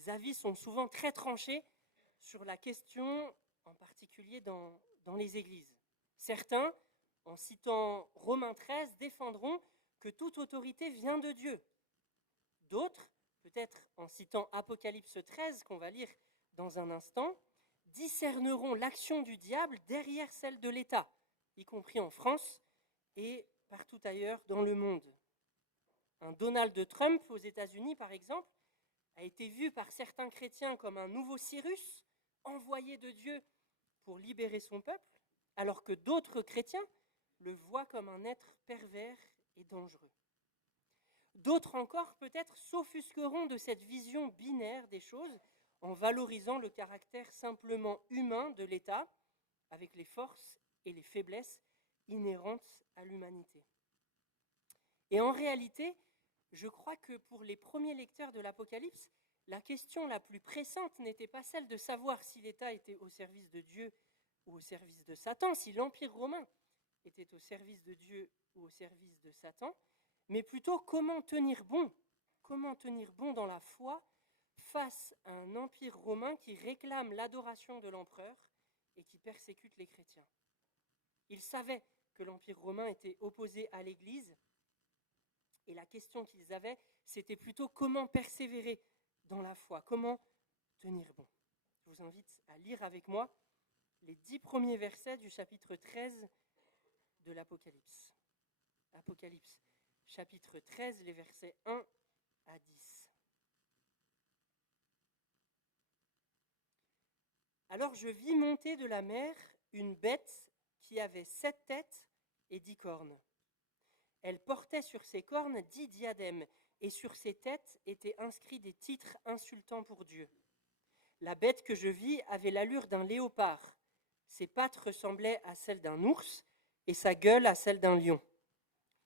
les avis sont souvent très tranchés sur la question, en particulier dans les églises. Certains, en citant Romains 13, défendront que toute autorité vient de Dieu. D'autres, peut-être en citant Apocalypse 13, qu'on va lire dans un instant, discerneront l'action du diable derrière celle de l'État, y compris en France et partout ailleurs dans le monde. Un Donald Trump aux États-Unis, par exemple, a été vu par certains chrétiens comme un nouveau Cyrus, envoyé de Dieu pour libérer son peuple, alors que d'autres chrétiens le voient comme un être pervers et dangereux. D'autres encore, peut-être, s'offusqueront de cette vision binaire des choses en valorisant le caractère simplement humain de l'État, avec les forces et les faiblesses inhérentes à l'humanité. Et en réalité, je crois que pour les premiers lecteurs de l'Apocalypse, la question la plus pressante n'était pas celle de savoir si l'État était au service de Dieu ou au service de Satan, si l'Empire romain était au service de Dieu ou au service de Satan, mais plutôt comment tenir bon dans la foi face à un empire romain qui réclame l'adoration de l'empereur et qui persécute les chrétiens. Ils savaient que l'empire romain était opposé à l'Église, et la question qu'ils avaient, c'était plutôt comment persévérer dans la foi, comment tenir bon. Je vous invite à lire avec moi les 10 premiers versets du chapitre 13 de l'Apocalypse. Apocalypse, chapitre 13, les versets 1 à 10. Alors je vis monter de la mer une bête qui avait 7 têtes et 10 cornes. Elle portait sur ses cornes 10 diadèmes, et sur ses têtes étaient inscrits des titres insultants pour Dieu. La bête que je vis avait l'allure d'un léopard. Ses pattes ressemblaient à celles d'un ours, et sa gueule à celle d'un lion.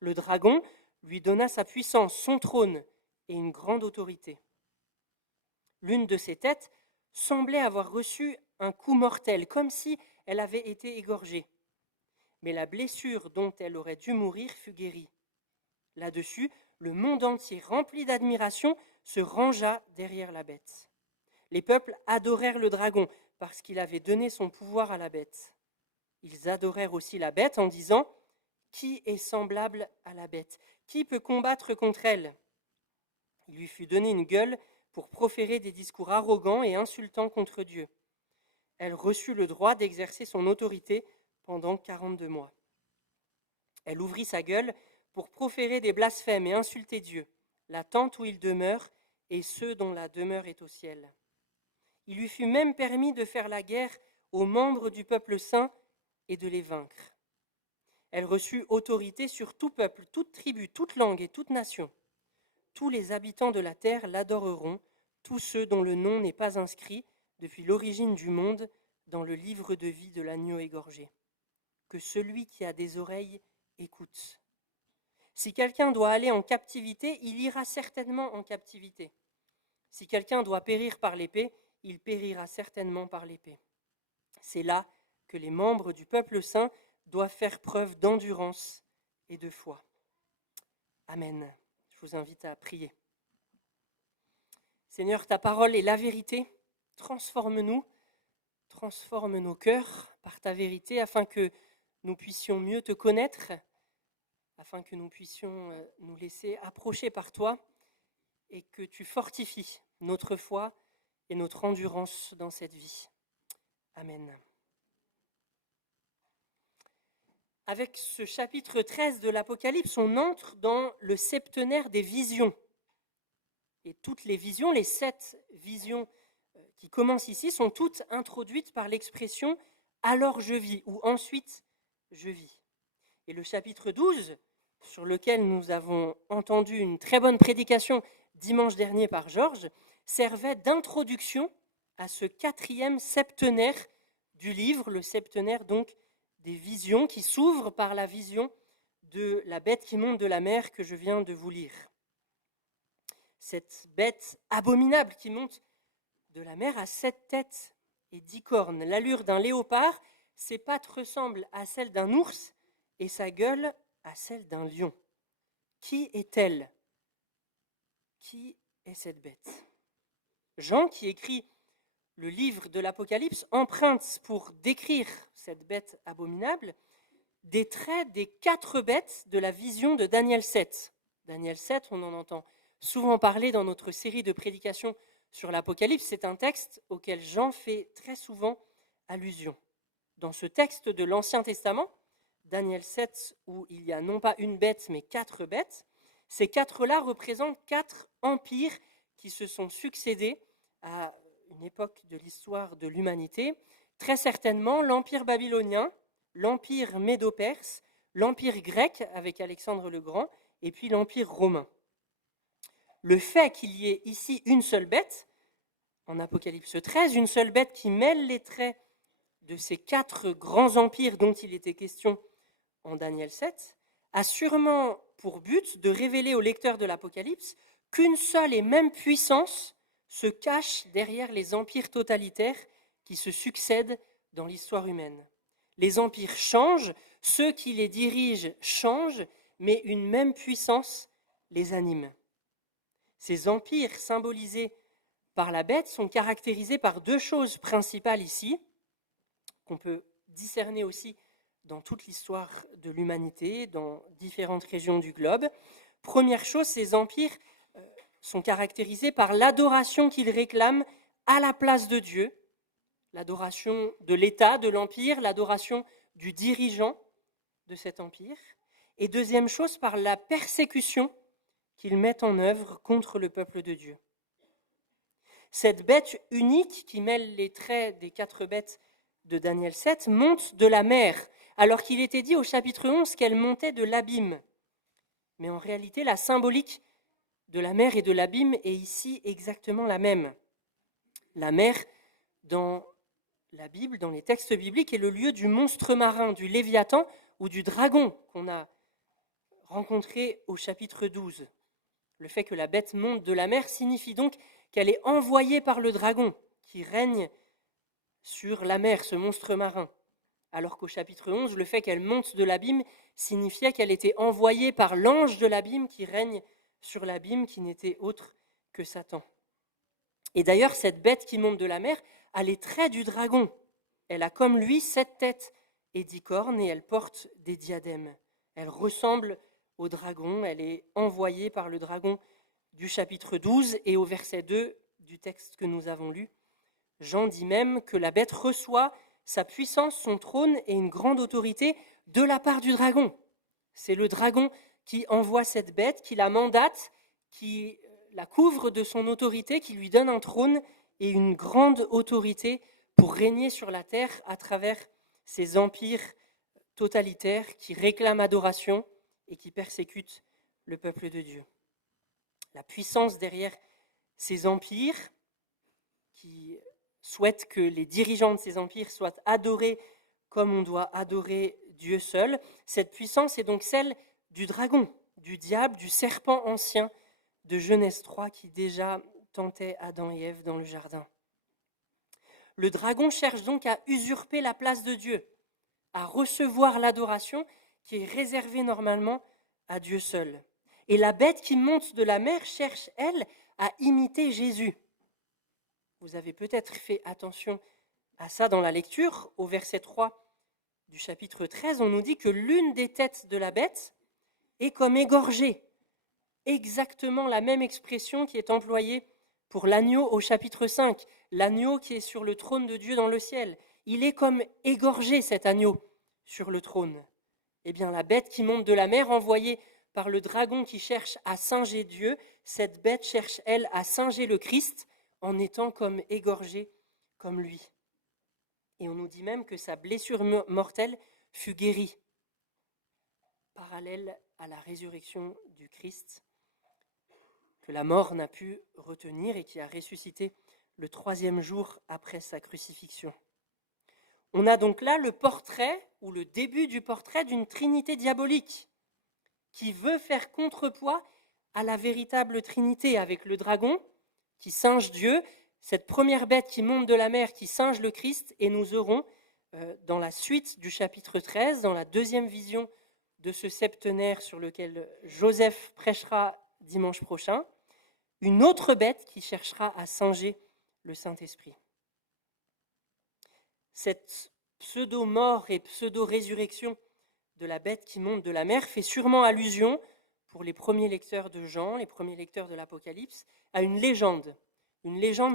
Le dragon lui donna sa puissance, son trône et une grande autorité. L'une de ses têtes semblait avoir reçu un coup mortel, comme si elle avait été égorgée. Mais la blessure dont elle aurait dû mourir fut guérie. Là-dessus, le monde entier, rempli d'admiration, se rangea derrière la bête. Les peuples adorèrent le dragon parce qu'il avait donné son pouvoir à la bête. Ils adorèrent aussi la bête en disant « Qui est semblable à la bête ? Qui peut combattre contre elle ?» Il lui fut donné une gueule pour proférer des discours arrogants et insultants contre Dieu. Elle reçut le droit d'exercer son autorité pendant 42 mois. Elle ouvrit sa gueule pour proférer des blasphèmes et insulter Dieu, la tente où il demeure et ceux dont la demeure est au ciel. Il lui fut même permis de faire la guerre aux membres du peuple saint et de les vaincre. Elle reçut autorité sur tout peuple, toute tribu, toute langue et toute nation. Tous les habitants de la terre l'adoreront, tous ceux dont le nom n'est pas inscrit depuis l'origine du monde dans le livre de vie de l'agneau égorgé. Que celui qui a des oreilles écoute. Si quelqu'un doit aller en captivité, il ira certainement en captivité. Si quelqu'un doit périr par l'épée, il périra certainement par l'épée. C'est là que les membres du peuple saint doivent faire preuve d'endurance et de foi. Amen. Je vous invite à prier. Seigneur, ta parole est la vérité. Transforme-nous, transforme nos cœurs par ta vérité afin que nous puissions mieux te connaître, afin que nous puissions nous laisser approcher par toi et que tu fortifies notre foi et notre endurance dans cette vie. Amen. Avec ce chapitre 13 de l'Apocalypse, on entre dans le septenaire des visions. Et toutes les visions, les 7 visions qui commencent ici, sont toutes introduites par l'expression « alors je vis » ou « ensuite je vis ». Et le chapitre 12, sur lequel nous avons entendu une très bonne prédication dimanche dernier par Georges, servait d'introduction à ce 4e septenaire du livre, le septenaire donc des visions qui s'ouvre par la vision de la bête qui monte de la mer que je viens de vous lire. Cette bête abominable qui monte de la mer a 7 têtes et 10 cornes. L'allure d'un léopard, ses pattes ressemblent à celles d'un ours et sa gueule à celle d'un lion. Qui est-elle ? Qui est cette bête ? Jean, qui écrit le livre de l'Apocalypse, emprunte pour décrire cette bête abominable des traits des 4 bêtes de la vision de Daniel 7. Daniel 7, on en entend souvent parler dans notre série de prédications sur l'Apocalypse. C'est un texte auquel Jean fait très souvent allusion. Dans ce texte de l'Ancien Testament, Daniel 7, où il y a non pas une bête, mais 4 bêtes, ces 4-là représentent 4 empires qui se sont succédés à une époque de l'histoire de l'humanité. Très certainement l'Empire babylonien, l'Empire médo-perse, l'Empire grec avec Alexandre le Grand, et puis l'Empire romain. Le fait qu'il y ait ici une seule bête, en Apocalypse 13, une seule bête qui mêle les traits de ces 4 grands empires dont il était question en Daniel 7, a sûrement pour but de révéler au lecteur de l'Apocalypse qu'une seule et même puissance se cache derrière les empires totalitaires qui se succèdent dans l'histoire humaine. Les empires changent, ceux qui les dirigent changent, mais une même puissance les anime. Ces empires symbolisés par la bête sont caractérisés par 2 choses principales ici, qu'on peut discerner aussi dans toute l'histoire de l'humanité, dans différentes régions du globe. Première chose, ces empires sont caractérisés par l'adoration qu'ils réclament à la place de Dieu, l'adoration de l'État, de l'empire, l'adoration du dirigeant de cet empire. Et deuxième chose, par la persécution qu'ils mettent en œuvre contre le peuple de Dieu. Cette bête unique qui mêle les traits des 4 bêtes de Daniel 7 monte de la mer, alors qu'il était dit au chapitre 11 qu'elle montait de l'abîme. Mais en réalité, la symbolique de la mer et de l'abîme est ici exactement la même. La mer, dans la Bible, dans les textes bibliques, est le lieu du monstre marin, du Léviathan ou du dragon qu'on a rencontré au chapitre 12. Le fait que la bête monte de la mer signifie donc qu'elle est envoyée par le dragon qui règne sur la mer, ce monstre marin. Alors qu'au chapitre 11, le fait qu'elle monte de l'abîme signifiait qu'elle était envoyée par l'ange de l'abîme qui règne sur l'abîme, qui n'était autre que Satan. Et d'ailleurs, cette bête qui monte de la mer a les traits du dragon. Elle a comme lui 7 têtes et 10 cornes et elle porte des diadèmes. Elle ressemble au dragon, elle est envoyée par le dragon du chapitre 12 et au verset 2 du texte que nous avons lu. Jean dit même que la bête reçoit sa puissance, son trône et une grande autorité de la part du dragon. C'est le dragon qui envoie cette bête, qui la mandate, qui la couvre de son autorité, qui lui donne un trône et une grande autorité pour régner sur la terre à travers ces empires totalitaires qui réclament adoration et qui persécutent le peuple de Dieu. La puissance derrière ces empires qui souhaitent que les dirigeants de ces empires soient adorés comme on doit adorer Dieu seul, cette puissance est donc celle du dragon, du diable, du serpent ancien de Genèse 3 qui déjà tentait Adam et Ève dans le jardin. Le dragon cherche donc à usurper la place de Dieu, à recevoir l'adoration qui est réservée normalement à Dieu seul. Et la bête qui monte de la mer cherche, elle, à imiter Jésus. Vous avez peut-être fait attention à ça dans la lecture. Au verset 3 du chapitre 13, on nous dit que l'une des têtes de la bête est comme égorgée. Exactement la même expression qui est employée pour l'agneau au chapitre 5, l'agneau qui est sur le trône de Dieu dans le ciel. Il est comme égorgé, cet agneau, sur le trône. Eh bien, la bête qui monte de la mer, envoyée par le dragon qui cherche à singer Dieu, cette bête cherche, elle, à singer le Christ en étant comme égorgée comme lui. Et on nous dit même que sa blessure mortelle fut guérie, parallèle à la résurrection du Christ, que la mort n'a pu retenir et qui a ressuscité le 3e jour après sa crucifixion. On a donc là le portrait, ou le début du portrait d'une trinité diabolique qui veut faire contrepoids à la véritable trinité avec le dragon qui singe Dieu, cette première bête qui monte de la mer qui singe le Christ, et nous aurons dans la suite du chapitre 13, dans la 2e vision de ce septenaire sur lequel Joseph prêchera dimanche prochain, une autre bête qui cherchera à singer le Saint-Esprit. Cette pseudo-mort et pseudo-résurrection de la bête qui monte de la mer fait sûrement allusion, pour les premiers lecteurs de Jean, les premiers lecteurs de l'Apocalypse, à une légende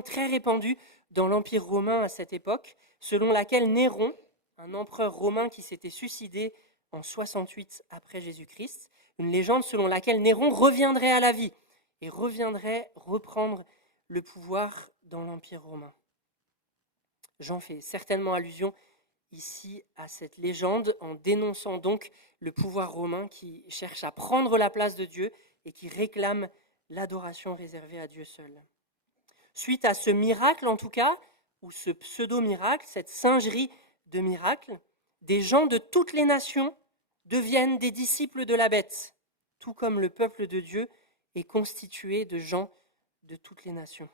très répandue dans l'Empire romain à cette époque, selon laquelle Néron, un empereur romain qui s'était suicidé en 68 après Jésus-Christ, une légende selon laquelle Néron reviendrait à la vie et reviendrait reprendre le pouvoir dans l'Empire romain. Jean fait certainement allusion ici à cette légende en dénonçant donc le pouvoir romain qui cherche à prendre la place de Dieu et qui réclame l'adoration réservée à Dieu seul. Suite à ce miracle en tout cas, ou ce pseudo-miracle, cette singerie de miracle, des gens de toutes les nations deviennent des disciples de la bête, tout comme le peuple de Dieu est constitué de gens de toutes les nations.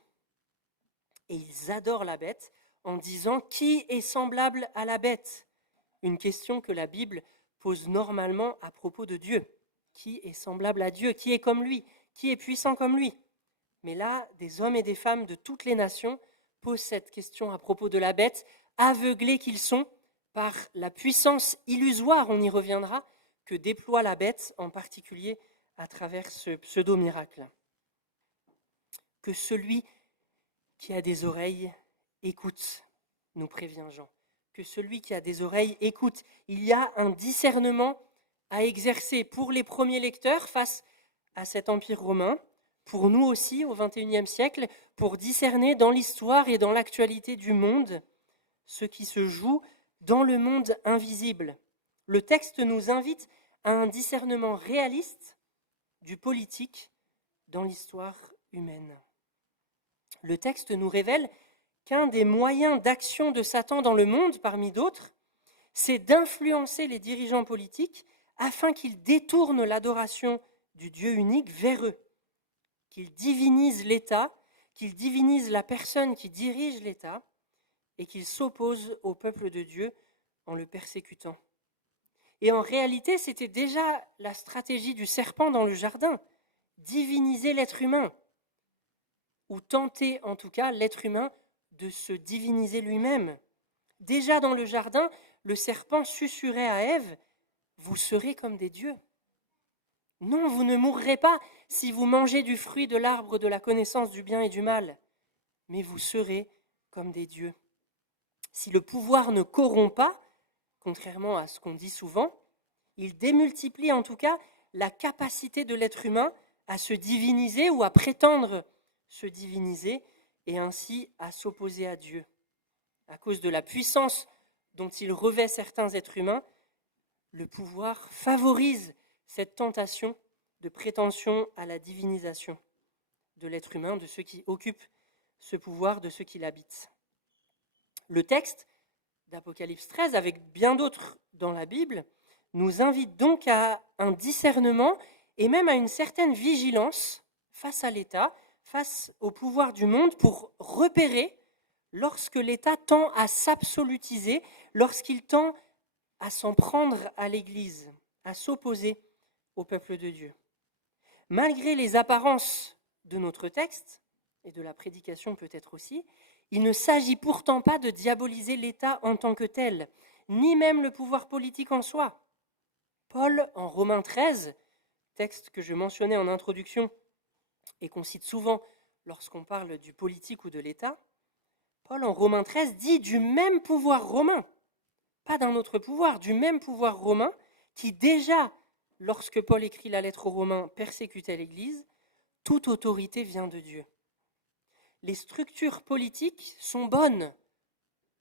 Et ils adorent la bête en disant « Qui est semblable à la bête ?» Une question que la Bible pose normalement à propos de Dieu. Qui est semblable à Dieu? Qui est comme lui? Qui est puissant comme lui? Mais là, des hommes et des femmes de toutes les nations posent cette question à propos de la bête, aveuglés qu'ils sont par la puissance illusoire, on y reviendra, que déploie la bête, en particulier à travers ce pseudo-miracle. Que celui qui a des oreilles écoute, nous prévient Jean. Que celui qui a des oreilles écoute. Il y a un discernement à exercer pour les premiers lecteurs face à cet empire romain, pour nous aussi au XXIe siècle, pour discerner dans l'histoire et dans l'actualité du monde ce qui se joue dans le monde invisible. Le texte nous invite à un discernement réaliste du politique dans l'histoire humaine. Le texte nous révèle qu'un des moyens d'action de Satan dans le monde, parmi d'autres, c'est d'influencer les dirigeants politiques afin qu'ils détournent l'adoration du Dieu unique vers eux, qu'ils divinisent l'État, qu'ils divinisent la personne qui dirige l'État et qu'ils s'opposent au peuple de Dieu en le persécutant. Et en réalité, c'était déjà la stratégie du serpent dans le jardin, diviniser l'être humain, ou tenter en tout cas l'être humain de se diviniser lui-même. Déjà dans le jardin, le serpent susurrait à Ève « Vous serez comme des dieux. Non, vous ne mourrez pas si vous mangez du fruit de l'arbre de la connaissance du bien et du mal, mais vous serez comme des dieux. » Si le pouvoir ne corrompt pas, contrairement à ce qu'on dit souvent, il démultiplie en tout cas la capacité de l'être humain à se diviniser ou à prétendre se diviniser et ainsi à s'opposer à Dieu. À cause de la puissance dont il revêt certains êtres humains, le pouvoir favorise cette tentation de prétention à la divinisation de l'être humain, de ceux qui occupent ce pouvoir, de ceux qui l'habitent. Le texte d'Apocalypse 13, avec bien d'autres dans la Bible, nous invite donc à un discernement et même à une certaine vigilance face à l'État, face au pouvoir du monde, pour repérer lorsque l'État tend à s'absolutiser, lorsqu'il tend à s'en prendre à l'Église, à s'opposer au peuple de Dieu. Malgré les apparences de notre texte, et de la prédication peut-être aussi, il ne s'agit pourtant pas de diaboliser l'État en tant que tel, ni même le pouvoir politique en soi. Paul, en Romains 13, texte que je mentionnais en introduction et qu'on cite souvent lorsqu'on parle du politique ou de l'État, Paul, en Romains 13, dit du même pouvoir romain, pas d'un autre pouvoir, du même pouvoir romain qui déjà, lorsque Paul écrit la lettre aux Romains, persécutait l'Église, toute autorité vient de Dieu. Les structures politiques sont bonnes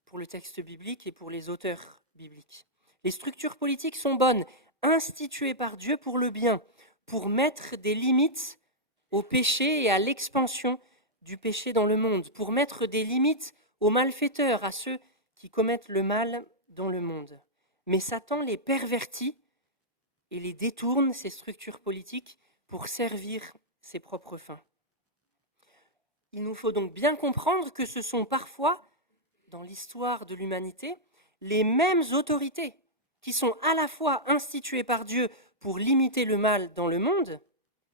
pour le texte biblique et pour les auteurs bibliques. Les structures politiques sont bonnes, instituées par Dieu pour le bien, pour mettre des limites au péché et à l'expansion du péché dans le monde, pour mettre des limites aux malfaiteurs, à ceux qui commettent le mal dans le monde. Mais Satan les pervertit et les détourne, ces structures politiques, pour servir ses propres fins. Il nous faut donc bien comprendre que ce sont parfois, dans l'histoire de l'humanité, les mêmes autorités qui sont à la fois instituées par Dieu pour limiter le mal dans le monde,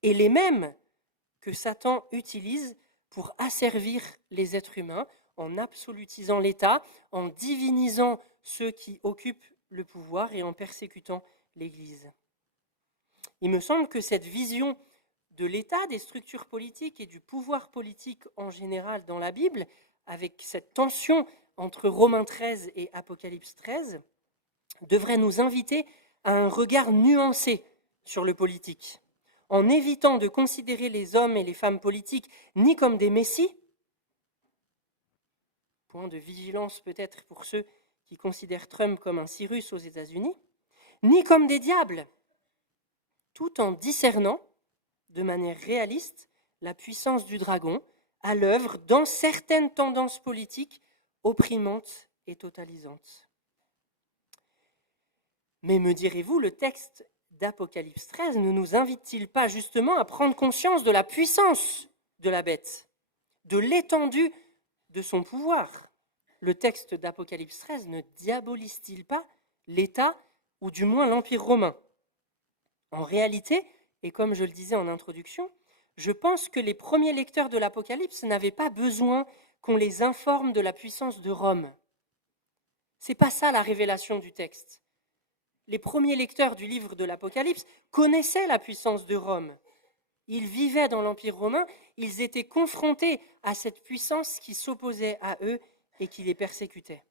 et les mêmes que Satan utilise pour asservir les êtres humains en absolutisant l'État, en divinisant ceux qui occupent le pouvoir et en persécutant l'Église. Il me semble que cette vision de l'État, des structures politiques et du pouvoir politique en général dans la Bible, avec cette tension entre Romains 13 et Apocalypse 13, devrait nous inviter à un regard nuancé sur le politique, en évitant de considérer les hommes et les femmes politiques ni comme des messies, point de vigilance peut-être pour ceux qui considèrent Trump comme un Cyrus aux États-Unis, ni comme des diables, tout en discernant de manière réaliste la puissance du dragon à l'œuvre dans certaines tendances politiques opprimantes et totalisantes. Mais me direz-vous, le texte d'Apocalypse 13 ne nous invite-t-il pas justement à prendre conscience de la puissance de la bête, de l'étendue de son pouvoir? Le texte d'Apocalypse 13 ne diabolise-t-il pas l'État ou du moins l'Empire romain? En réalité, et comme je le disais en introduction, je pense que les premiers lecteurs de l'Apocalypse n'avaient pas besoin qu'on les informe de la puissance de Rome. C'est pas ça la révélation du texte. Les premiers lecteurs du livre de l'Apocalypse connaissaient la puissance de Rome. Ils vivaient dans l'Empire romain, ils étaient confrontés à cette puissance qui s'opposait à eux et qui les persécutait.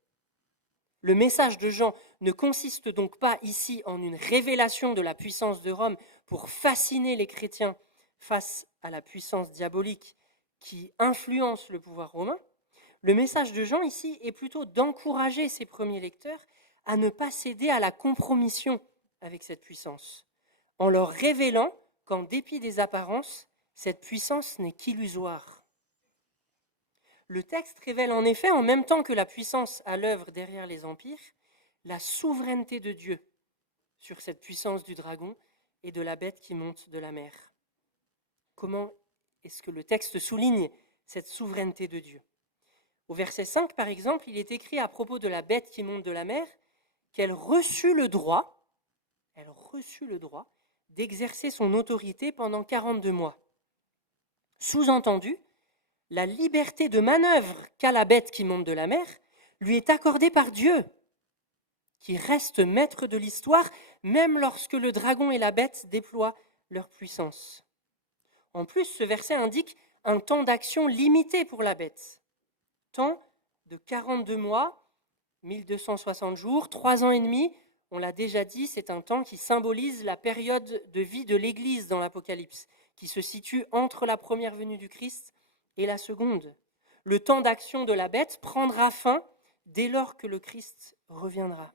Le message de Jean ne consiste donc pas ici en une révélation de la puissance de Rome pour fasciner les chrétiens face à la puissance diabolique qui influence le pouvoir romain. Le message de Jean ici est plutôt d'encourager ses premiers lecteurs à ne pas céder à la compromission avec cette puissance, en leur révélant qu'en dépit des apparences, cette puissance n'est qu'illusoire. Le texte révèle en effet, en même temps que la puissance à l'œuvre derrière les empires, la souveraineté de Dieu sur cette puissance du dragon et de la bête qui monte de la mer. Comment est-ce que le texte souligne cette souveraineté de Dieu? Au verset 5, par exemple, il est écrit à propos de la bête qui monte de la mer qu'elle reçut le droit d'exercer son autorité pendant 42 mois. Sous-entendu, la liberté de manœuvre qu'a la bête qui monte de la mer lui est accordée par Dieu, qui reste maître de l'histoire, même lorsque le dragon et la bête déploient leur puissance. En plus, ce verset indique un temps d'action limité pour la bête. Temps de 42 mois, 1260 jours, 3 ans et demi, on l'a déjà dit, c'est un temps qui symbolise la période de vie de l'Église dans l'Apocalypse, qui se situe entre la première venue du Christ et la seconde. Le temps d'action de la bête prendra fin dès lors que le Christ reviendra.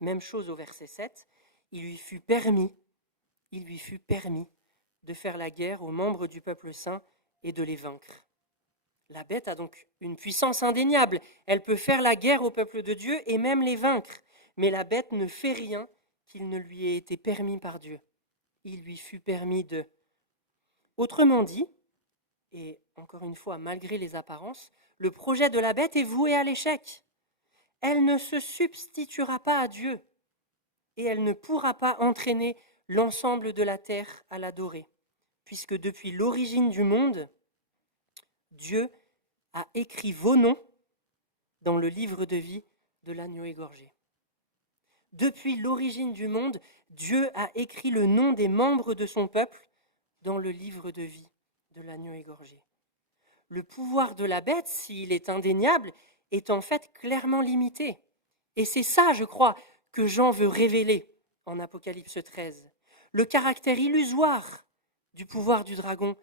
Même chose au verset 7, il lui fut permis de faire la guerre aux membres du peuple saint et de les vaincre. La bête a donc une puissance indéniable, elle peut faire la guerre au peuple de Dieu et même les vaincre, mais la bête ne fait rien qu'il ne lui ait été permis par Dieu. Il lui fut permis de. Autrement dit, et encore une fois, malgré les apparences, le projet de la bête est voué à l'échec. Elle ne se substituera pas à Dieu et elle ne pourra pas entraîner l'ensemble de la terre à l'adorer, puisque depuis l'origine du monde, Dieu a écrit vos noms dans le livre de vie de l'agneau égorgé. Depuis l'origine du monde, Dieu a écrit le nom des membres de son peuple dans le livre de vie de l'agneau égorgé. Le pouvoir de la bête, s'il est indéniable, est en fait clairement limité. Et c'est ça, je crois, que Jean veut révéler en Apocalypse 13. Le caractère illusoire du pouvoir du dragon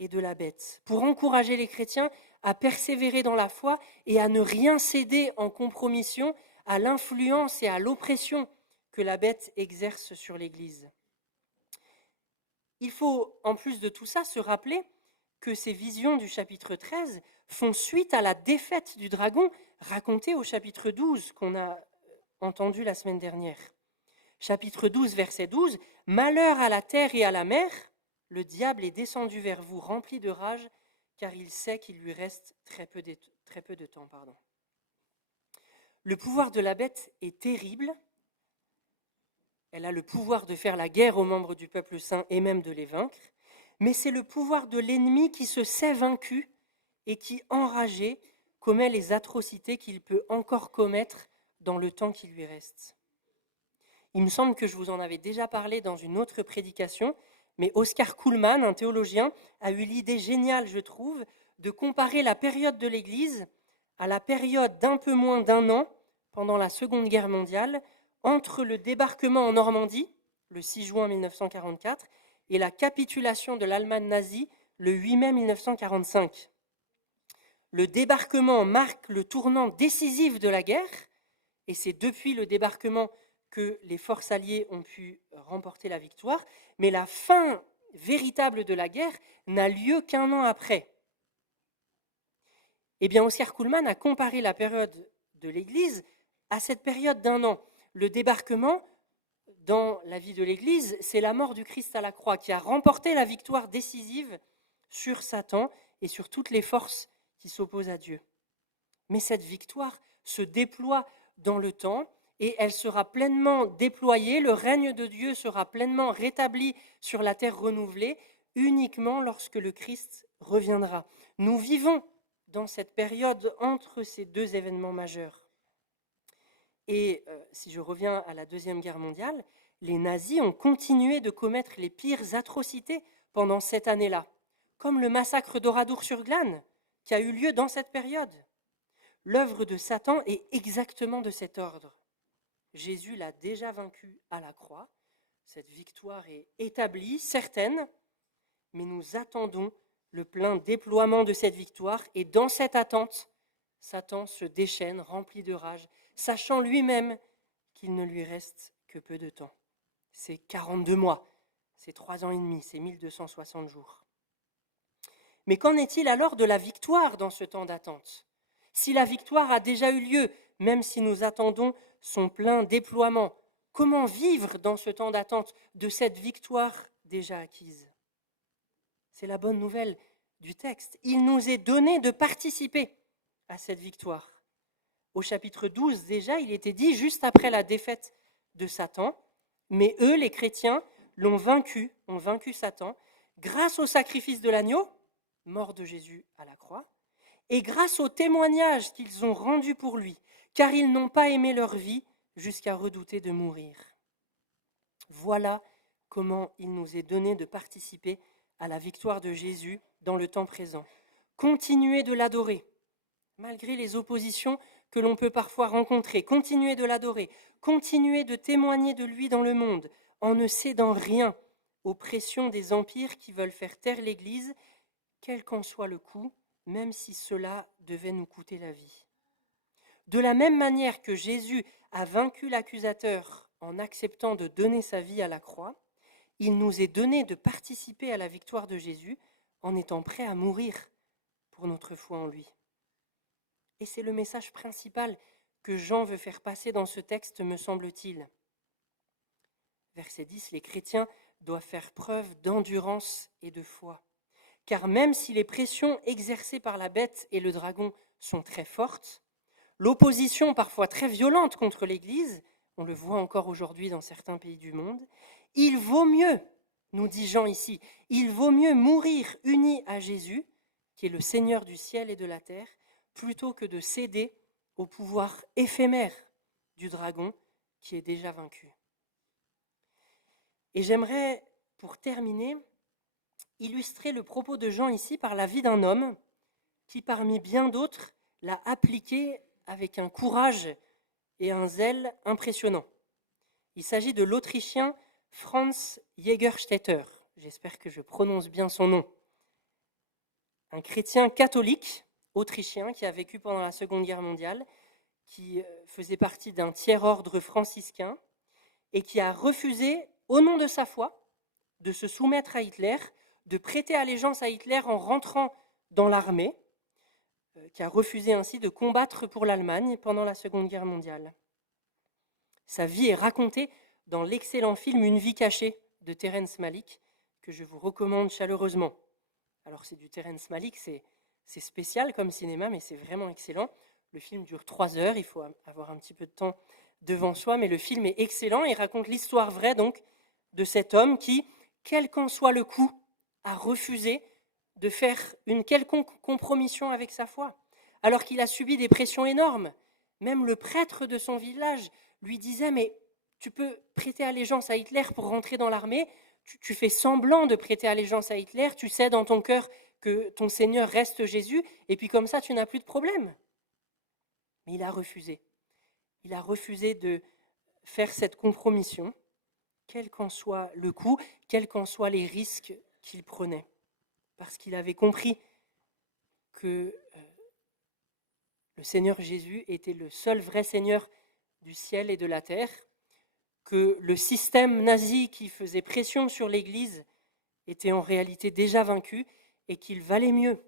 et de la bête, pour encourager les chrétiens à persévérer dans la foi et à ne rien céder en compromission à l'influence et à l'oppression que la bête exerce sur l'Église. Il faut, en plus de tout ça, se rappeler que ces visions du chapitre 13 font suite à la défaite du dragon racontée au chapitre 12 qu'on a entendu la semaine dernière. Chapitre 12, verset 12, « Malheur à la terre et à la mer, le diable est descendu vers vous rempli de rage, car il sait qu'il lui reste très peu de temps. » Le pouvoir de la bête est terrible. Elle a le pouvoir de faire la guerre aux membres du peuple saint et même de les vaincre. mais c'est le pouvoir de l'ennemi qui se sait vaincu et qui, enragé, commet les atrocités qu'il peut encore commettre dans le temps qui lui reste. Il me semble que je vous en avais déjà parlé dans une autre prédication, mais Oscar Cullmann, un théologien, a eu l'idée géniale, je trouve, de comparer la période de l'Église à la période d'un peu moins d'un an, pendant la Seconde Guerre mondiale, entre le débarquement en Normandie, le 6 juin 1944, et la capitulation de l'Allemagne nazie, le 8 mai 1945. Le débarquement marque le tournant décisif de la guerre, et c'est depuis le débarquement que les forces alliées ont pu remporter la victoire, mais la fin véritable de la guerre n'a lieu qu'un an après. Eh bien, Oscar Cullmann a comparé la période de l'Église à cette période d'un an. Le débarquement dans la vie de l'Église, c'est la mort du Christ à la croix qui a remporté la victoire décisive sur Satan et sur toutes les forces qui s'opposent à Dieu. Mais cette victoire se déploie dans le temps et elle sera pleinement déployée, le règne de Dieu sera pleinement rétabli sur la terre renouvelée uniquement lorsque le Christ reviendra. Nous vivons dans cette période entre ces deux événements majeurs. Et si je reviens à la Deuxième Guerre mondiale, les nazis ont continué de commettre les pires atrocités pendant cette année-là, comme le massacre d'Oradour-sur-Glane, qui a eu lieu dans cette période. L'œuvre de Satan est exactement de cet ordre. Jésus l'a déjà vaincu à la croix. Cette victoire est établie, certaine, mais nous attendons le plein déploiement de cette victoire. Et dans cette attente, Satan se déchaîne, rempli de rage, sachant lui-même qu'il ne lui reste que peu de temps. C'est 42 mois, c'est 3 ans et demi, c'est 1260 jours. Mais qu'en est-il alors de la victoire dans ce temps d'attente ? Si la victoire a déjà eu lieu, même si nous attendons son plein déploiement, comment vivre dans ce temps d'attente de cette victoire déjà acquise ? C'est la bonne nouvelle du texte. Il nous est donné de participer à cette victoire. Au chapitre 12 déjà, il était dit, juste après la défaite de Satan, mais eux, les chrétiens, ont vaincu Satan, grâce au sacrifice de l'agneau, mort de Jésus à la croix, et grâce au témoignage qu'ils ont rendu pour lui, car ils n'ont pas aimé leur vie jusqu'à redouter de mourir. Voilà comment il nous est donné de participer à la victoire de Jésus dans le temps présent. Continuez de l'adorer, malgré les oppositions que l'on peut parfois rencontrer. Continuez de l'adorer, continuez de témoigner de lui dans le monde, en ne cédant rien aux pressions des empires qui veulent faire taire l'Église, quel qu'en soit le coût, même si cela devait nous coûter la vie. De la même manière que Jésus a vaincu l'accusateur en acceptant de donner sa vie à la croix, il nous est donné de participer à la victoire de Jésus en étant prêt à mourir pour notre foi en lui. Et c'est le message principal que Jean veut faire passer dans ce texte, me semble-t-il. Verset 10, les chrétiens doivent faire preuve d'endurance et de foi. Car même si les pressions exercées par la bête et le dragon sont très fortes, l'opposition parfois très violente contre l'Église, on le voit encore aujourd'hui dans certains pays du monde, il vaut mieux, nous dit Jean ici, il vaut mieux mourir uni à Jésus, qui est le Seigneur du ciel et de la terre, plutôt que de céder au pouvoir éphémère du dragon qui est déjà vaincu. Et j'aimerais, pour terminer, illustrer le propos de Jean ici par la vie d'un homme qui, parmi bien d'autres, l'a appliqué avec un courage et un zèle impressionnants. Il s'agit de l'Autrichien Franz Jägerstätter. J'espère que je prononce bien son nom. Un chrétien catholique autrichien qui a vécu pendant la Seconde Guerre mondiale, qui faisait partie d'un tiers-ordre franciscain et qui a refusé, au nom de sa foi, de se soumettre à Hitler, de prêter allégeance à Hitler en rentrant dans l'armée, qui a refusé ainsi de combattre pour l'Allemagne pendant la Seconde Guerre mondiale. Sa vie est racontée dans l'excellent film Une vie cachée de Terrence Malick, que je vous recommande chaleureusement. Alors c'est du Terrence Malick, c'est spécial comme cinéma, mais c'est vraiment excellent. Le film dure 3 heures, il faut avoir un petit peu de temps devant soi, mais le film est excellent et raconte l'histoire vraie donc de cet homme qui, quel qu'en soit le coût, a refusé de faire une quelconque compromission avec sa foi, alors qu'il a subi des pressions énormes. Même le prêtre de son village lui disait « Mais tu peux prêter allégeance à Hitler pour rentrer dans l'armée, tu fais semblant de prêter allégeance à Hitler, tu sais dans ton cœur que ton Seigneur reste Jésus, et puis comme ça tu n'as plus de problème. » Mais il a refusé. Il a refusé de faire cette compromission, quel qu'en soit le coût, quels qu'en soient les risques qu'il prenait, parce qu'il avait compris que le Seigneur Jésus était le seul vrai Seigneur du ciel et de la terre, que le système nazi qui faisait pression sur l'Église était en réalité déjà vaincu et qu'il valait mieux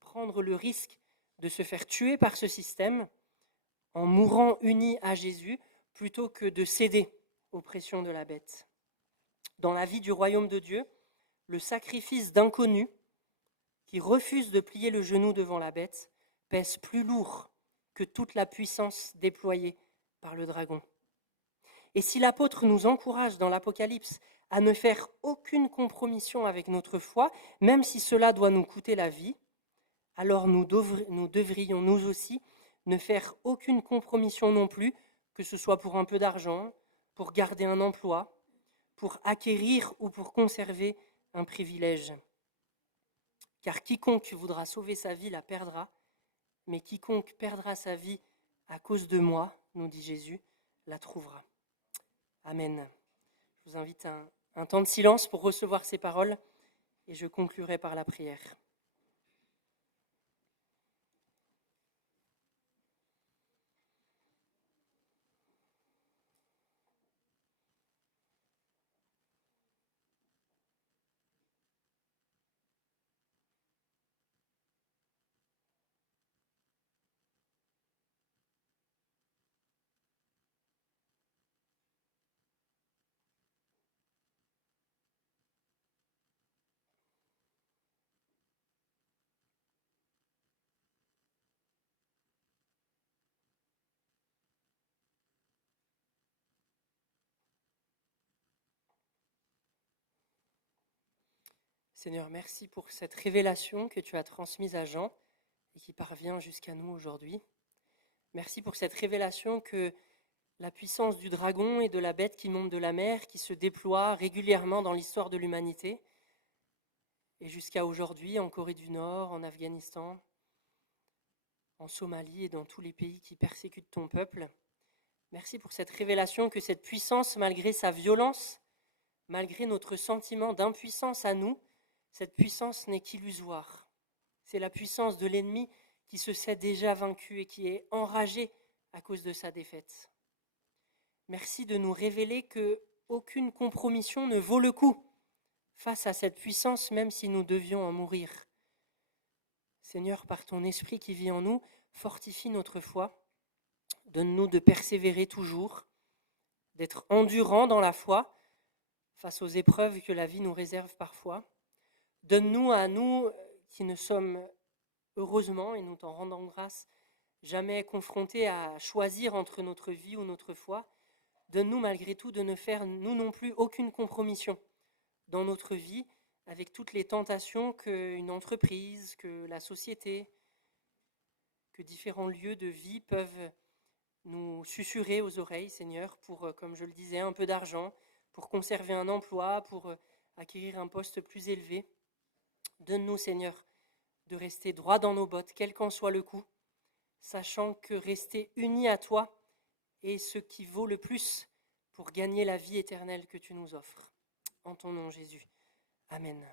prendre le risque de se faire tuer par ce système en mourant uni à Jésus plutôt que de céder aux pressions de la bête. Dans la vie du royaume de Dieu, le sacrifice d'inconnus qui refusent de plier le genou devant la bête pèse plus lourd que toute la puissance déployée par le dragon. Et si l'apôtre nous encourage dans l'Apocalypse à ne faire aucune compromission avec notre foi, même si cela doit nous coûter la vie, alors nous devrions nous aussi ne faire aucune compromission non plus, que ce soit pour un peu d'argent, pour garder un emploi, pour acquérir ou pour conserver un privilège. Car quiconque voudra sauver sa vie la perdra, mais quiconque perdra sa vie à cause de moi, nous dit Jésus, la trouvera. Amen. Je vous invite à un temps de silence pour recevoir ces paroles et je conclurai par la prière. Seigneur, merci pour cette révélation que tu as transmise à Jean et qui parvient jusqu'à nous aujourd'hui. Merci pour cette révélation que la puissance du dragon et de la bête qui monte de la mer, qui se déploie régulièrement dans l'histoire de l'humanité, et jusqu'à aujourd'hui en Corée du Nord, en Afghanistan, en Somalie et dans tous les pays qui persécutent ton peuple. Merci pour cette révélation que cette puissance, malgré sa violence, malgré notre sentiment d'impuissance à nous, cette puissance n'est qu'illusoire. C'est la puissance de l'ennemi qui se sait déjà vaincu et qui est enragé à cause de sa défaite. Merci de nous révéler qu'aucune compromission ne vaut le coup face à cette puissance, même si nous devions en mourir. Seigneur, par ton esprit qui vit en nous, fortifie notre foi. Donne-nous de persévérer toujours, d'être endurants dans la foi face aux épreuves que la vie nous réserve parfois. Donne-nous à nous qui ne sommes heureusement, et nous t'en rendons grâce, jamais confrontés à choisir entre notre vie ou notre foi. Donne-nous malgré tout de ne faire nous non plus aucune compromission dans notre vie avec toutes les tentations qu'une entreprise, que la société, que différents lieux de vie peuvent nous susurrer aux oreilles, Seigneur, pour, comme je le disais, un peu d'argent, pour conserver un emploi, pour acquérir un poste plus élevé. Donne-nous, Seigneur, de rester droit dans nos bottes, quel qu'en soit le coup, sachant que rester unis à toi est ce qui vaut le plus pour gagner la vie éternelle que tu nous offres. En ton nom, Jésus. Amen.